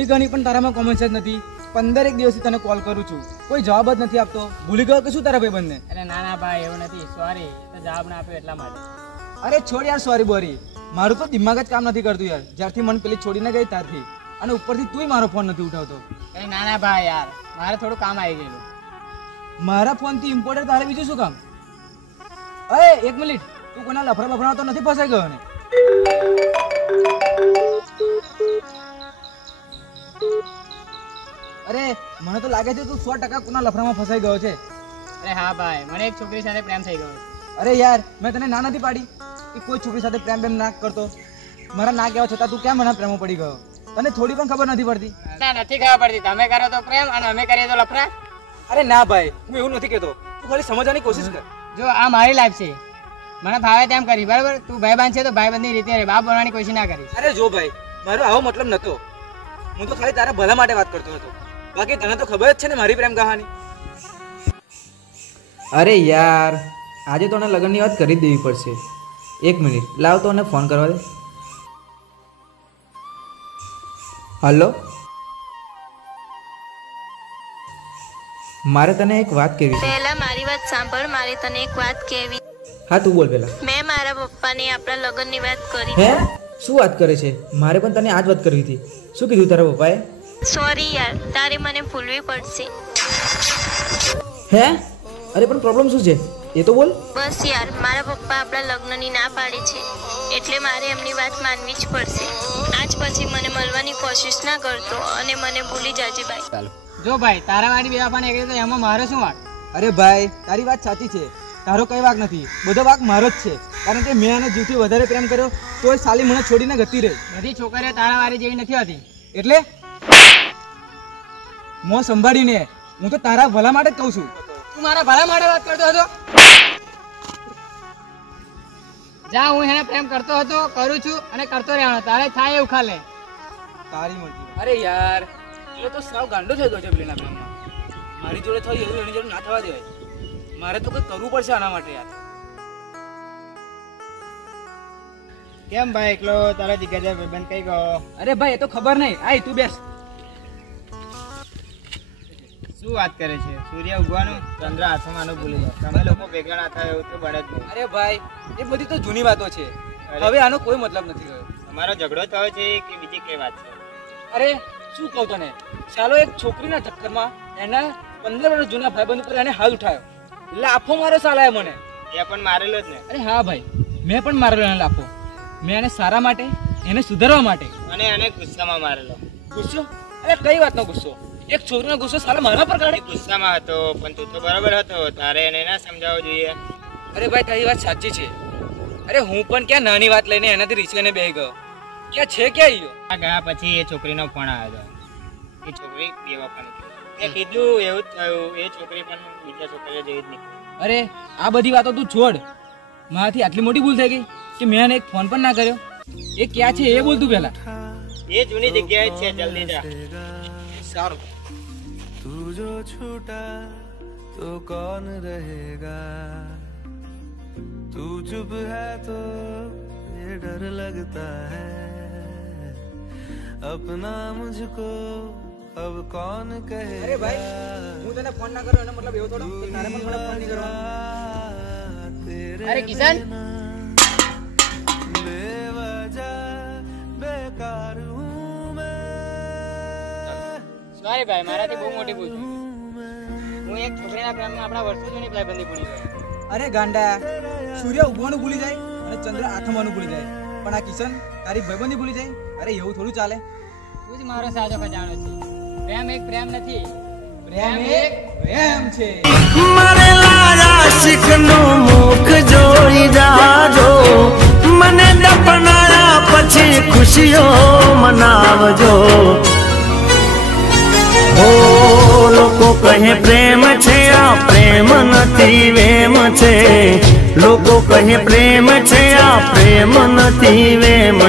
થોડી ઘણી પણ તારામાં કોમન સેન્સ નથી। 15 દિવસથી તને કોલ કરું છું, કોઈ જવાબ જ નથી આપતો। ભૂલી ગયો કે શું તારા ભાઈબંધને? અરે ના ના ભાઈ એવું નથી, સોરી, તો જવાબ ના આપ્યો એટલા માટે। અરે છોડ યાર સોરી બોરી, મારું તો દિમાગ જ કામ નથી કરતું યાર, જ્યારથી મને પેલી છોડીને ગઈ ત્યારથી। અને ઉપરથી તુંય મારો ફોન નથી ઉઠાવતો। અરે ના ના ભાઈ યાર, મારે થોડું કામ આવી ગયેલું। મારા ફોનથી ઇમ્પોર્ટન્ટ તારે બીજું શું કામ? અરે એક મિનિટ, તું કોના લફડા બફડા તો નથી ફસાઈ ગયો ને? અરે મને તો લાગે છે તું 100% કોના લફડામાં ફસાઈ ગયો છે। અરે હા ભાઈ, મને એક છોકરી સાથે પ્રેમ થઈ ગયો। અરે યાર મેં તને ના નથી પાડી કે કોઈ છોકરી સાથે પ્રેમ ના કરતો? મારા ના કહેવા છતાં તું કેમ મને પ્રેમમાં પડી ગયો? તને થોડી પણ ખબર નથી પડતી? ના નથી ખબર પડતી, તમે કરો તો પ્રેમ અને અમે કરીએ તો લફડા। અરે ના ભાઈ, હું એવું નથી કહેતો, તું ખાલી સમજવાની કોશિશ કર। જો આ મારી લાઈફ છે, મને ભાવે તેમ કરી, બરાબર? તું ભાઈબંધ છે તો ભાઈબંધની રીતે રહે, બાપ બનવાની કોશિશ ના કરી। અરે જો ભાઈ, મારો આવો મતલબ નતો, હું તો ખાલી તારા ભલા માટે વાત કરતો હતો, બાકી તને તો ખબર જ છે ને મારી પ્રેમ કહાની। અરે યાર આજે તો લગ્નની વાત કરી જ દેવી પડશે। એક મિનિટ લાવ તો ફોન કરવા દે। હલો, મારે તને એક વાત કહેવી છે। પહેલા મારી વાત સાંભળ, મારે તને એક વાત કહેવી। હા તું બોલ પહેલા। મેં મારા પપ્પાને આપણા લગ્નની વાત કરી। હે શું વાત કરે છે? મારે પણ તને આ જ વાત કરવી હતી। શું કીધું તારા પપ્પાએ? સોરી યાર, તારે મને ભૂલવી પડશે। હે અરે પણ પ્રોબ્લેમ શું છે એ તો બોલ। બસ યાર, મારા પપ્પા આપણા લગ્નની ના પાડે છે, એટલે મારે એમની વાત માનવી જ પડશે। આજ પછી મને મળવાની કોશિશ ના કરતો અને મને ભૂલી જાજે ભાઈ। જો ભાઈ તારા મારી બેવાપા નીકળી તો એમાં મારે શું વાંક? અરે ભાઈ તારી વાત સાચી છે, તારો કઈ વાંક નથી, બધો વાંક મારો જ છે, કારણ કે મેં આને જીવથી વધારે પ્રેમ કર્યો તોય સાલી મને છોડીને ગતી રહી। બધી છોકરીઓ તારા વાળી જેવી નથી હોતી। એટલે મોં સંભાળીને, હું તો તારા ભલા માટે જ કહું છું। તું મારા ભલા માટે વાત કરતો હતો? જા, હું એને પ્રેમ કરતો હતો, કરું છું અને કરતો રહેવાનો, તારે થાય એવું ખાલે તારી મરજી। અરે યાર એ તો સાવ ગાંડો થઈ ગયો છે પેલીના પ્રેમમાં, મારી જોડે થયું એવું એની જોડે ના થવા દેવાય। મારે તો કંઈક કરવું પડશે આના માટે યાર। કેમ ભાઈ એકલો તારા જીગરજાર ભાઈબંધ કઈ ગયો? અરે ભાઈ એ તો ખબર નહીં, આય તું બેસ। શું વાત કરે છે? સૂર્ય ઉગવાનું, ચંદ્ર આસમાનો ભૂલી જાય, તમે લોકો ભેગા ના થાય એવું તો બળે જ નહીં। અરે ભાઈ એ બધી તો જૂની વાતો છે, હવે આનો કોઈ મતલબ નથી રહ્યો। તમારો ઝઘડો થયો છે કે બીજી કઈ વાત છે? અરે શું કહું તને, ચાલો એક છોકરીના ચક્કરમાં એના 15 વર્ષ જૂના ભાઈબંધ ઉપર એને હાલ ઉઠાયો, લાફો મારો સાલાએ મને। એ પણ મારેલો જ ને? અરે હા ભાઈ, મેં પણ મારેલો એને લાફો, મેં એને સારા માટે, એને સુધારવા માટે। અને એને ગુસ્સામાં મારેલો। ગુસ્સો? અરે કઈ વાતનો ગુસ્સો? એક છોકરીનો ગુસ્સો સાલા મારા પર કાઢે? ગુસ્સામાં હતો પણ તું તો બરાબર હતો, તારે એને ના સમજાવવું જોઈએ। અરે ભાઈ તારી વાત સાચી છે, અરે હું પણ ક્યાં નાની વાત લઈને એનાથી રીસવીને બેહી ગયો, ક્યાં છે ક્યાં ઈયો? આ ગયા પછી એ છોકરીનો ફોન આવ્યો હતો, એ છોકરી બેવફા નીકળી, એ કીધું એવું જ થયું, એ છોકરી પણ બીજા છોકરીઓ જેવી જ નીકળી। અરે આ બધી વાતો તું છોડ, મારાથી આટલી મોટી ભૂલ થઈ ગઈ કે મેં એને એક ફોન પણ ના કર્યો। એ ક્યાં છે એ બોલ તું પહેલા। એ જૂની જગ્યાએ છે, જલ્દી જા। સારું। तू जो छूटा तो कौन रहेगा, तू चुप है तो ये डर लगता है, अपना मुझको अब कौन कहेगा। અરે ભાઈ હું તને ફોન ના કર્યો એનો મતલબ એવો થોડો કે તારે પણ મને ફોન નહીં કરવાનો। અરે કિશન, बेवजह बेकार हूँ मैं, સોરી ભાઈ, મારાથી બહુ મોટી ભૂલ થઈ। હું એક છોકરીના પ્રેમમાં આપણા વર્ષો જૂની ભાઈબંધી ભૂલી ગયો। અરે ગાંડા, સૂર્ય ઉગવાનું ભૂલી જાય અને ચંદ્ર આથમવાનું ભૂલી જાય, પણ આ કિશન તારી ભાઈબંધી ભૂલી જાય? અરે એવું થોડું ચાલે। તું જ મારો સાચો ખજાનો છે, પ્રેમ એક પ્રેમ નથી, પ્રેમ એક પ્રેમ છે। મારે લાયા શીખનું મુખ જોઈ જાજો, મને દફનાયા પછી ખુશીઓ મનાવજો। ઓ લોકો કહે પ્રેમ છે આ પ્રેમ નથી વેમ છે, લોકો કહે પ્રેમ છે આ પ્રેમ નથી વેમ